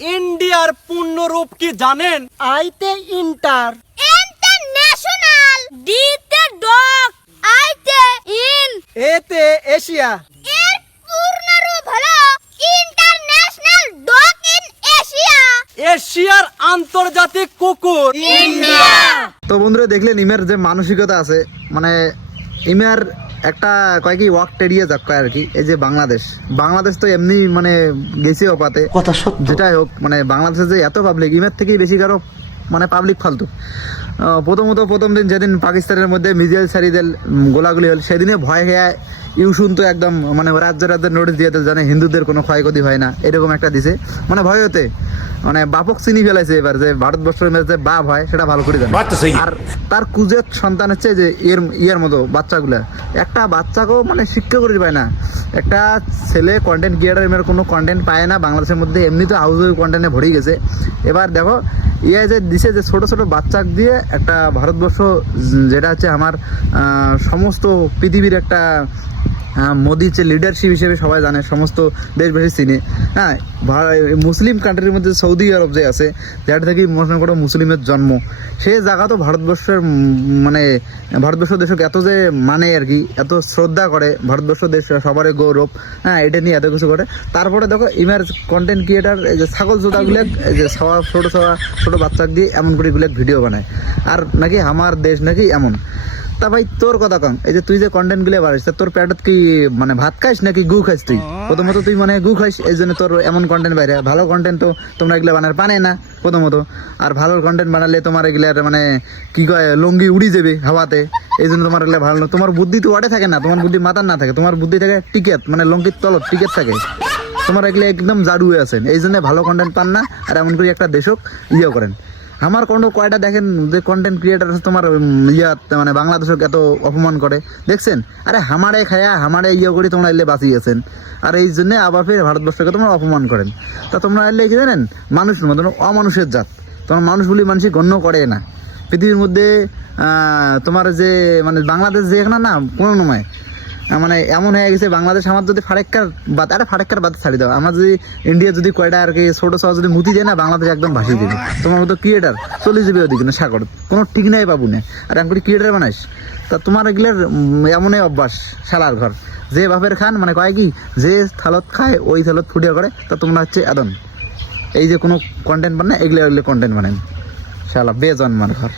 ইন্ডিয়ার পূর্ণরূপ কি জানেন? আইতে ইন্টার। ইন্টারন্যাশনাল। ডিতে ডক। আইতে ইন। এতে এশিয়া। এর পূর্ণরূপ হলো ইন্টারন্যাশনাল ডক ইন এশিয়া। এশিয়ার আন্তর্জাতিক কুকুর। ইন্ডিয়া। তো বন্ধুরা দেখলেন ইমের যে মানসিকতা আছে মানে ইমের একটা কয় কি ওয়াক টেরিয়ে যাক কয় আর কি এই যে বাংলাদেশ। বাংলাদেশ তো এমনি মানে গেছে অপাতে কথা সত্য। যেটাই হোক মানে বাংলাদেশে যে এত পাবলিক ইমের থেকেই বেশি কারও মানে পাবলিক ফালতু। প্রথমত প্রথম দিন যেদিন পাকিস্তানের মধ্যে মিজাইল সারিদের গোলাগুলি হল সেদিনে ভয় হয়ে ইউ শুনতো একদম মানে রাজ্য রাজ্যের নোটিশ দিয়ে জানে হিন্দুদের কোনো ক্ষয়ক্ষতি হয় না এরকম একটা দিছে। মানে ভয় হতে। মানে বাপক চিনি ফেলাইছে এবার যে ভারতবর্ষের যে বাপ হয় সেটা ভালো করে জানে। আর তার কুজের সন্তান হচ্ছে যে এর ইয়ার মতো বাচ্চাগুলা। একটা বাচ্চাকেও মানে শিক্ষা করে পায় না। একটা ছেলে কন্টেন্ট ক্রিয়েটার এমন কোনো কন্টেন্ট পায় না বাংলাদেশের মধ্যে এমনি তো হাউস কন্টেন্টে ভরে গেছে। এবার দেখো ইয়ে যে দিছে যে ছোট ছোট বাচ্চা দিয়ে একটা ভারতবর্ষ, যেটা হচ্ছে আমার সমস্ত পৃথিবীর একটা মোদি যে লিডারশিপ হিসেবে সবাই জানে, সমস্ত দেশবাসী চিনে। হ্যাঁ মুসলিম কান্ট্রির মধ্যে সৌদি আরব যে আছে যেটা থেকে মনে করো মুসলিমের জন্ম সেই জায়গা তো ভারতবর্ষের মানে ভারতবর্ষ দেশকে এত যে মানে আর কি, এত শ্রদ্ধা করে, ভারতবর্ষ দেশ সবারই গৌরব হ্যাঁ এটা নিয়ে এত কিছু করে। তারপরে দেখো ইমার কন্টেন্ট ক্রিয়েটার যে ছাগল জোতাগুলো যে সবা ছোট সবা ছোট বাচ্চা দিয়ে এমন করে এগুলো ভিডিও বানায়। আর নাকি আমার দেশ নাকি এমন। তা ভাই, তোর কথা কম। এই যে তুই যে কন্টেন্টগুলো বাড়িস তোর পেটত কি মানে ভাত খাইস নাকি গু খাইস তুই? প্রথমত তুই মানে গু খাইস, এই জন্য তোর এমন কন্টেন্ট বাইরে। ভালো কন্টেন্ট তো তোমরা এগুলো বানার পানে না, প্রথমত। আর ভালো কন্টেন্ট বানালে তোমার এগুলার মানে কি কয়, লঙ্গি উড়ি যাবে হাওয়াতে। এই জন্য তোমার এগুলো ভালো না। তোমার বুদ্ধি তো ওয়াটে থাকে না, তোমার বুদ্ধি মাথার না থাকে। তোমার বুদ্ধি থাকে টিকেট মানে লঙ্কির তলত টিকেট থাকে। তোমার এগুলো একদম জাদু হয়ে আছেন। এই জন্য ভালো কন্টেন্ট পান না, আর এমন করে একটা দেশক ইয়ে করেন। আমার কোনো কয়টা দেখেন, যে কন্টেন্ট ক্রিয়েটার তোমার ইয়া মানে বাংলাদেশক এত অপমান করে। দেখছেন? আরে হামারে খায়া, হামারে ইয়ে করে, তোমরা এলে বাঁচিয়ে বাঁচিয়েছেন। আর এই জন্য আবার ফের ভারতবর্ষকে তোমরা অপমান করেন। তা তোমরা এলে কি জানেন? মানুষ মতন অমানুষের জাত। তোমার মানুষ বলে মানুষ গণ্য করে না। পৃথিবীর মধ্যে তোমার যে মানে বাংলাদেশ যে এখানে না, কোনো নয়। মানে এমন হয়ে গেছে, বাংলাদেশ আমার যদি ফারেক্কার বাদ আরে ফারেক্কার বাদ ছাড়ি দাও। আমার যদি ইন্ডিয়া যদি কয়টা আর কি ছোট সহ যদি মুতি দেয় না, বাংলাদেশ একদম ভাসিয়ে দিবে। তোমার মতো ক্রিয়েটার চলে যাবে ওদিকে না, সাগর। কোনো ঠিক নাই পাবো না। আর আমি করে ক্রিয়েটার বানাইস। তা তোমার এগুলোর এমনই অভ্যাস, শালার ঘর। যে বাপের খান মানে কয় কি, যে থালত খায়, ওই থালত ফুটিয়া করে, তা তোমরা হচ্ছে আদন এই যে কোনো কন্টেন্ট বানায়, এগুলো এগুলো কন্টেন্ট বানান শালা বেজন্মার ঘর।